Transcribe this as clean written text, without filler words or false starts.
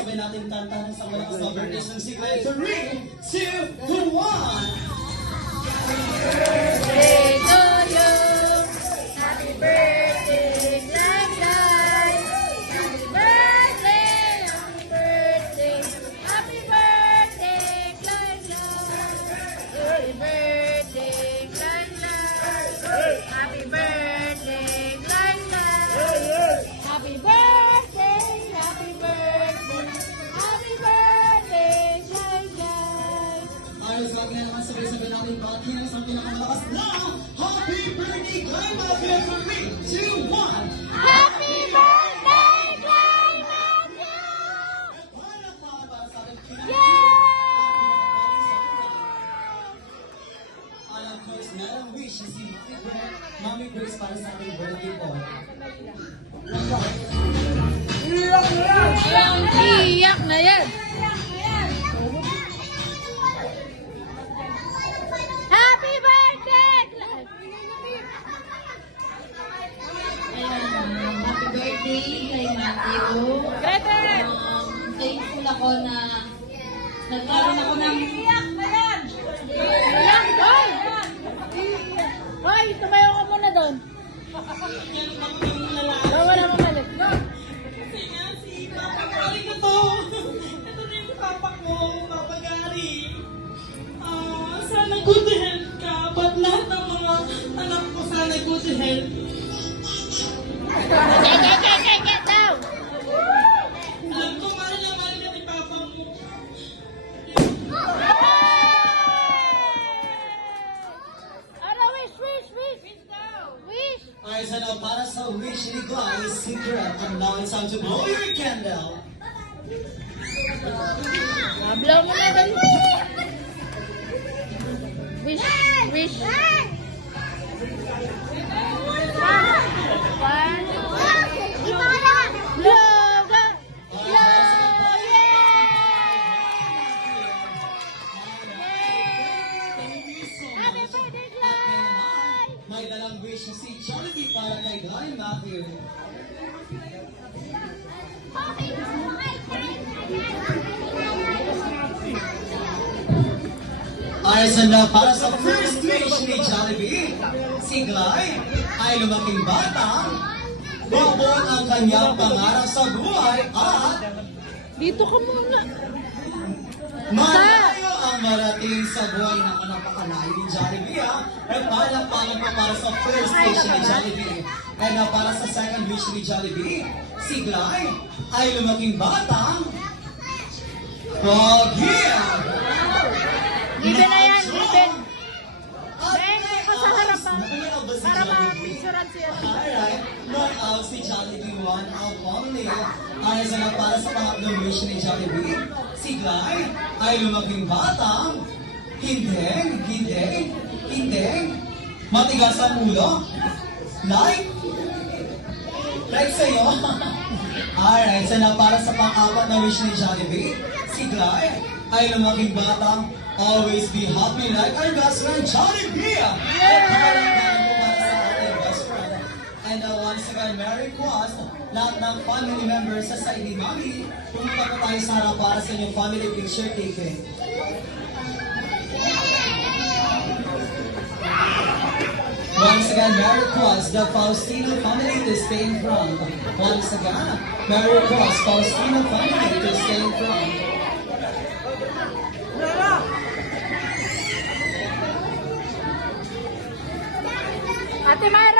Sabay natin tantanan sa malakas na birthdays ng si Glenn. 3, 2, 1! Birthday to you. Happy birthday, Glenn. Happy birthday, happy birthday, happy birthday, Glenn. Happy birthday, Glenn. Happy birthday, Glenn. Happy birthday, happy birthday, happy birthday, Glenn. Ayos lang na naman sabay-sabay natin bati ng isang pinakamalakas na Happy Birthday Glenn! Mga 3, 2, 1! Happy birthday, Glenn Matthew! Alam ko is meron wish si Mami Grace para sa ating birthday po. Iyak na yan! Happy birthday, Glenn! Happy birthday kay Matthew. Gretel! Thankful ako na nagkaroon ako ng... Iyak na yan! Iyak! Hoy! Hoy, tumayo ka muna doon. Bawa na mamalik. Si Papa Gary ko to. Ito na yung papa ko, Papa Gary. Sana good health ka. But lahat ng mga anak ko sana good health. Get down! Alam ko, mahal ka ni Papa mo. Ano, wish! Wish daw! Wish! Alright, so now para sa wish ni Glenn is secret. And now it's time to blow your candle. Blow mo na doon. Wish! Wish! One. Blow! Happy birthday, Glenn! May dalang wish na si Jollibee para kay Glenn Matthew. Ayos na para sa first wish ni Jollibee, si Glenn ay lumaking batang bubuon ang kanyang pangarap sa buhay at Dito ka muna. malayo ang marating sa buhay na napakalayo ni Jollibee. At palakpakan pa para sa first wish ni Jollibee. At na para sa second wish ni Jollibee, si Glenn ay lumaking batang pogi. Given na yan, given. At Ben, ka sa harapan. knock-out ba si Para Jollibee? ma-picturean siya. Alright, knock-out si Jollibee 1 out only. Ayos na para sa pangatlong wish ni Jollibee, si Glenn ay lumaking batang hindi matigas ang ulo. Like sa'yo. Alright, so na para sa pang-apat na wish ni Jollibee, si Glenn ay lumaking batang always be happy like our best friend Jollibee. At parang po para sa ating best friend. And once again, Merry Christmas, lahat ng family members sa side ni Mami. Pumunta po tayo sa harap para sa inyong family picture taking. Once again, Merry Cross, the Faustino family to stay in front. Once again, Merry Cross, Faustino family to stay in front. Ate Myra!